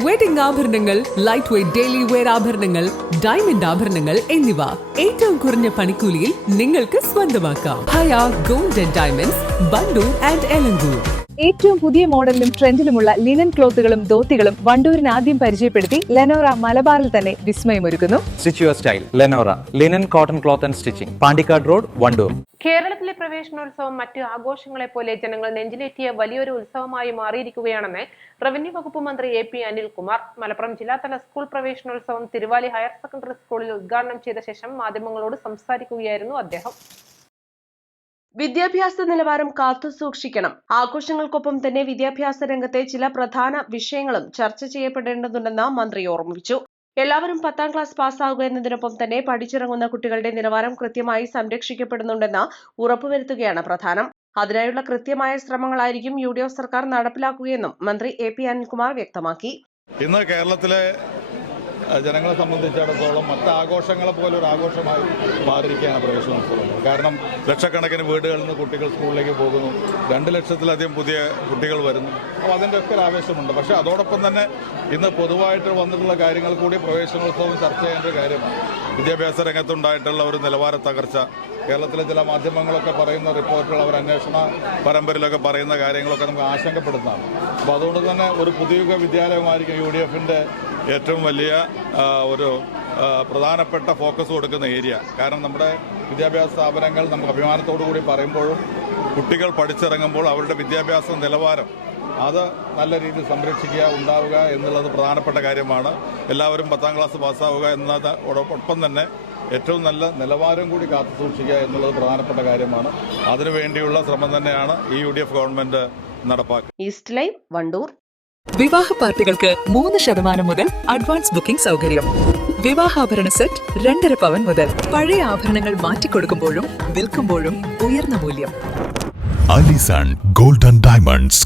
Wedding ആഭരണങ്ങൾ, light weight daily wear ആഭരണങ്ങൾ, diamond ആഭരണങ്ങൾ എന്നിവ ഏറ്റവും കുറഞ്ഞ പണിക്കൂലിയിൽ നിങ്ങൾക്ക് സ്വന്തമാക്കാം. Haya gold and diamonds, Wandoor and Elankur. ഏറ്റവും പുതിയ മോഡലിലും ട്രെൻഡിലുമുള്ള ലിനൻ ക്ലോത്തുകളും ധോത്തികളും വണ്ടൂരിന് ആദ്യം പരിചയപ്പെടുത്തി ലെനോറ മലബാറിൽ തന്നെ വിസ്മയമൊരുക്കുന്നു. Stitch your style Lenora linen cotton cloth and stitching, Pandikkad road, Wandoor. കേരളത്തിലെ പ്രവേശനോത്സവം മറ്റ് ആഘോഷങ്ങളെ പോലെ ജനങ്ങൾ നെഞ്ചിലേറ്റിയ വലിയൊരു ഉത്സവമായി മാറിയിരിക്കുകയാണെന്ന് റവന്യൂ വകുപ്പ് മന്ത്രി AP അനിൽകുമാർ മലപ്പുറം ജില്ലാതല സ്കൂൾ പ്രവേശനോത്സവം തിരുവാലി ഹയർ സെക്കൻഡറി സ്കൂളിൽ ഉദ്ഘാടനം ചെയ്ത ശേഷം മാധ്യമങ്ങളോട് സംസാരിക്കുകയായിരുന്നു അദ്ദേഹം. വിദ്യാഭ്യാസ നിലവാരം കാത്തുസൂക്ഷിക്കണം. ആഘോഷങ്ങൾക്കൊപ്പം തന്നെ വിദ്യാഭ്യാസ രംഗത്തെ ചില പ്രധാന വിഷയങ്ങളും ചർച്ച ചെയ്യപ്പെടേണ്ടതുണ്ടെന്ന് മന്ത്രി ഓർമ്മിപ്പിച്ചു. എല്ലാവരും 10ാം ക്ലാസ് പാസ്സാകുക എന്നതിനൊപ്പം തന്നെ പഠിച്ചിറങ്ങുന്ന കുട്ടികളുടെ നിലവാരം കൃത്യമായി സംരക്ഷിക്കപ്പെടുന്നുണ്ടെന്ന് ഉറപ്പുവരുത്തുകയാണ് പ്രധാനം. അതിനായുള്ള കൃത്യമായ ശ്രമങ്ങളായിരിക്കും UDF സർക്കാർ നടപ്പിലാക്കുകയെന്നും മന്ത്രി AP അനിൽകുമാർ വ്യക്തമാക്കി. ഇന്ന് കേരളത്തിലെ ജനങ്ങളെ സംബന്ധിച്ചിടത്തോളം മറ്റ് ആഘോഷങ്ങളെ പോലെ ഒരു ആഘോഷമായി മാറിയിരിക്കുകയാണ് പ്രവേശനോത്സവം. കാരണം ലക്ഷക്കണക്കിന് വീടുകളിൽ നിന്ന് കുട്ടികൾ സ്കൂളിലേക്ക് പോകുന്നു, 2 ലക്ഷത്തിലധികം പുതിയ കുട്ടികൾ വരുന്നു. അപ്പോൾ അതിൻ്റെ ഒക്കെ ഒരു ആവേശമുണ്ട്. പക്ഷേ അതോടൊപ്പം തന്നെ ഇന്ന് പൊതുവായിട്ട് വന്നിട്ടുള്ള കാര്യങ്ങൾ കൂടി പ്രവേശനോത്സവം ചർച്ച ചെയ്യേണ്ട ഒരു കാര്യമാണ്. വിദ്യാഭ്യാസ രംഗത്തുണ്ടായിട്ടുള്ള ഒരു നിലവാര തകർച്ച, കേരളത്തിലെ ചില മാധ്യമങ്ങളൊക്കെ പറയുന്ന റിപ്പോർട്ടുകൾ, അവർ അന്വേഷണ പരമ്പരയിലൊക്കെ പറയുന്ന കാര്യങ്ങളൊക്കെ നമുക്ക് ആശങ്കപ്പെടുന്നതാണ്. അപ്പോൾ അതുകൊണ്ട് തന്നെ ഒരു പുതിയ വിദ്യാലയമായിരിക്കും UDFന്റെ ഏറ്റവും വലിയ ഒരു പ്രധാനപ്പെട്ട ഫോക്കസ് കൊടുക്കുന്ന ഏരിയ. കാരണം നമ്മുടെ വിദ്യാഭ്യാസ സ്ഥാപനങ്ങൾ നമുക്ക് അഭിമാനത്തോടു കൂടി പറയുമ്പോഴും കുട്ടികൾ പഠിച്ചിറങ്ങുമ്പോൾ അവരുടെ വിദ്യാഭ്യാസ നിലവാരം അത് നല്ല രീതിയിൽ സംരക്ഷിക്കുക, ഉണ്ടാവുക എന്നുള്ളത് പ്രധാനപ്പെട്ട കാര്യമാണ്. എല്ലാവരും 10ാം ക്ലാസ് പാസ്സാവുക എന്നതോടൊപ്പം തന്നെ ഏറ്റവും നല്ല നിലവാരം കൂടി കാത്തു സൂക്ഷിക്കുക എന്നുള്ളത് പ്രധാനപ്പെട്ട കാര്യമാണ്. അതിനുവേണ്ടിയുള്ള ശ്രമം തന്നെയാണ് ഈ UDF ഗവൺമെന്റ് നടപ്പാക്കുക. East live, Wandoor. വിവാഹ പാർട്ടികൾക്ക് 3% മുതൽ അഡ്വാൻസ് ബുക്കിംഗ് സൗകര്യം. വിവാഹാഭരണ സെറ്റ് 2.5 പവൻ മുതൽ. പഴയ ആഭരണങ്ങൾ മാറ്റിക്കൊടുക്കുമ്പോഴും വിൽക്കുമ്പോഴും ഉയർന്ന മൂല്യം. Allison gold and diamonds,